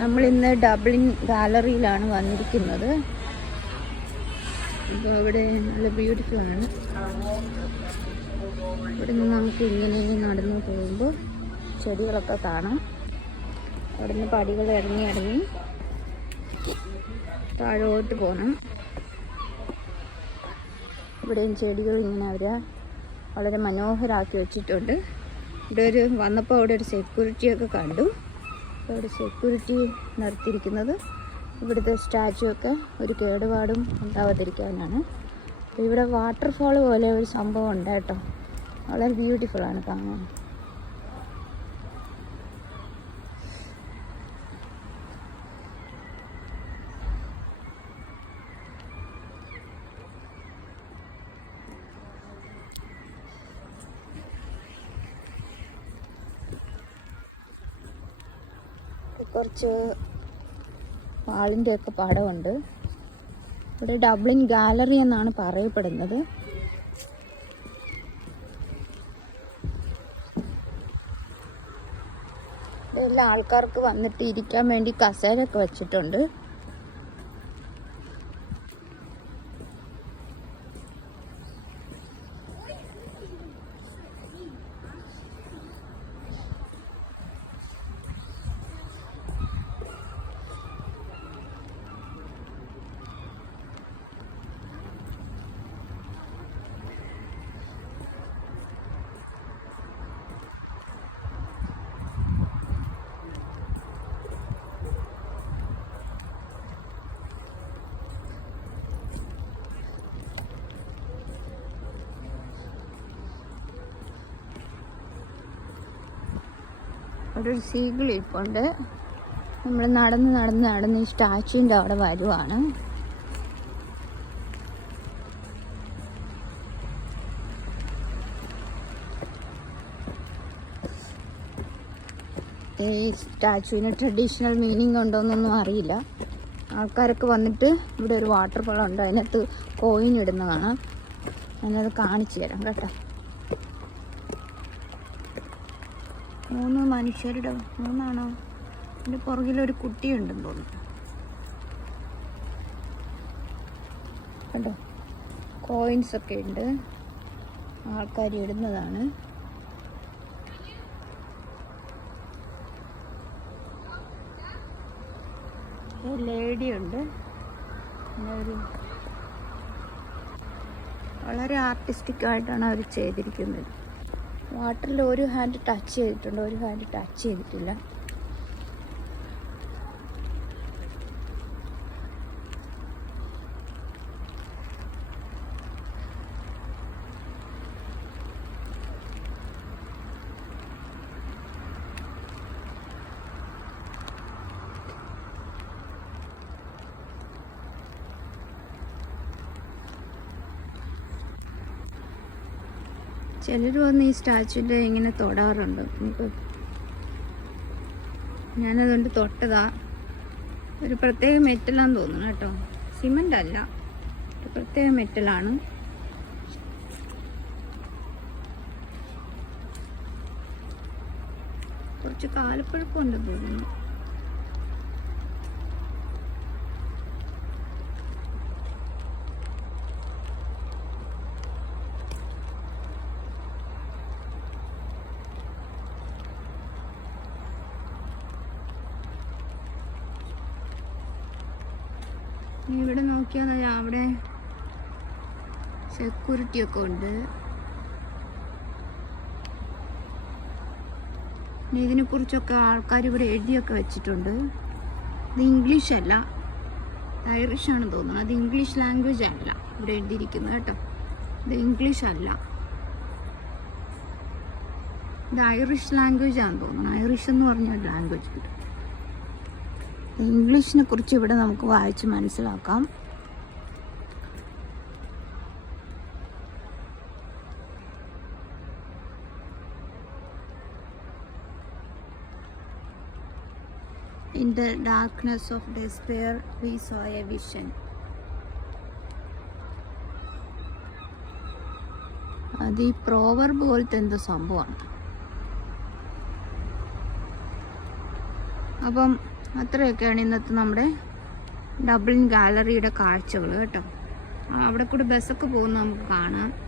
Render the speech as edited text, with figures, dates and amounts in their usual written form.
നമ്മളിന്ന് ഡബ്ലിൻ ഗാലറിയിലാണ് വന്നിരിക്കുന്നത്. ഇപ്പോൾ ഇവിടെ നല്ല ബ്യൂട്ടിഫുൾ ആണ്. ഇവിടെ നിന്ന് നമുക്ക് ഇങ്ങനെ നടന്നു പോകുമ്പോൾ ചെടികളൊക്കെ കാണാം. അവിടെ നിന്ന് പടികൾ ഇറങ്ങി താഴോട്ട് പോകണം. ഇവിടെയും ചെടികൾ ഇങ്ങനെ അവർ വളരെ മനോഹരമാക്കി വെച്ചിട്ടുണ്ട്. ഇവിടെ വന്നപ്പോൾ അവിടെ ഒരു സെക്യൂരിറ്റിയൊക്കെ കണ്ടു. അവിടെ സെക്യൂരിറ്റി നിർത്തിയിരിക്കുന്നത് ഇവിടുത്തെ സ്റ്റാച്ചു ഒക്കെ ഒരു കേടുപാടും ഉണ്ടാവാതിരിക്കാനാണ്. ഇവിടെ വാട്ടർഫാൾ പോലെ ഒരു സംഭവം ഉണ്ട് കേട്ടോ. വളരെ ബ്യൂട്ടിഫുള്ളാണ് കാണാൻ. കുറച്ച് വാളിൻ്റെ ഒക്കെ പടമുണ്ട്. ഇവിടെ ഡബ്ലിൻ ഗാലറി എന്നാണ് പറയപ്പെടുന്നത്. എല്ലാ ആൾക്കാർക്ക് വന്നിട്ട് ഇരിക്കാൻ വേണ്ടി കസേരയൊക്കെ വെച്ചിട്ടുണ്ട്. അവിടെ ഒരു സീഗിൾ ഇരിപ്പുണ്ട്. നമ്മൾ നടന്ന് ഈ സ്റ്റാച്ചുവിൻ്റെ അവിടെ വരുവാണ്. ഈ സ്റ്റാച്ചുവിന് ട്രഡീഷണൽ മീനിങ് ഉണ്ടോയെന്നൊന്നും അറിയില്ല. ആൾക്കാരൊക്കെ വന്നിട്ട് ഇവിടെ ഒരു വാട്ടർഫാൾ ഉണ്ട്, അതിനകത്ത് കോയിൻ ഇടുന്ന കാണാം. ഞാനത് കാണിച്ചു തരാം കേട്ടോ. 3 മനുഷ്യരുടെ 3ആണോ? അതിൻ്റെ പുറകിലൊരു കുട്ടിയുണ്ടെന്ന് തോന്നുന്നു കണ്ടോ. കോയിൻസ് ഒക്കെ ഉണ്ട്, ആൾക്കാർ ഇടുന്നതാണ്. ലേഡി ഉണ്ട്. പിന്നെ വളരെ ആർട്ടിസ്റ്റിക് ആയിട്ടാണ് അവർ ചെയ്തിരിക്കുന്നത്. വാട്ടറിൽ ഒരു ഹാൻഡ് ടച്ച് ചെയ്തിട്ടുണ്ട്, ഒരു ഹാൻഡ് ടച്ച് ചെയ്തിട്ടില്ല. ചിലർ വന്ന് ഈ സ്റ്റാച്ചുവിൻ്റെ ഇങ്ങനെ തൊടാറുണ്ട്. നമുക്ക് ഞാനതുകൊണ്ട് തൊട്ടതാ. ഒരു പ്രത്യേക മെറ്റലാന്ന് തോന്നുന്നു കേട്ടോ, സിമൻ്റ് അല്ല, ഒരു പ്രത്യേക മെറ്റലാണ്. കുറച്ച് കാലപ്പഴക്കമുണ്ടെന്ന് തോന്നുന്നു. ഇവിടെ നോക്കിയാൽ അവിടെ സെക്യൂരിറ്റി ഒക്കെ ഉണ്ട്. ഇതിനെക്കുറിച്ചൊക്കെ ആൾക്കാർ ഇവിടെ എഴുതിയൊക്കെ വെച്ചിട്ടുണ്ട്. ഇത് ഇംഗ്ലീഷ് അല്ല, ഐറിഷ് ആണെന്ന് തോന്നുന്നു. അത് ഇംഗ്ലീഷ് ലാംഗ്വേജ് അല്ല ഇവിടെ എഴുതിയിരിക്കുന്നത് കേട്ടോ. ഇത് ഇംഗ്ലീഷ് അല്ല, ഇത് ഐറിഷ് ലാംഗ്വേജ് ആണെന്ന് തോന്നുന്നു. ഐറിഷ് എന്ന് പറഞ്ഞ ഒരു ലാംഗ്വേജ് ഉണ്ട്. ഇംഗ്ലീഷിനെ കുറിച്ച് ഇവിടെ നമുക്ക് വായിച്ച് മനസ്സിലാക്കാം. In the darkness of despair we saw a vision. അത് ഈ പ്രോവർബ് പോലത്തെ എന്തോ സംഭവമാണ്. അപ്പം അത്രയൊക്കെയാണ് ഇന്നത്തെ നമ്മുടെ ഡബ്ലിൻ ഗാലറിയുടെ കാഴ്ചകൾ കേട്ടോ. അവിടെ കൂടെ ബസ്സൊക്കെ പോകുന്നത് നമുക്ക് കാണാം.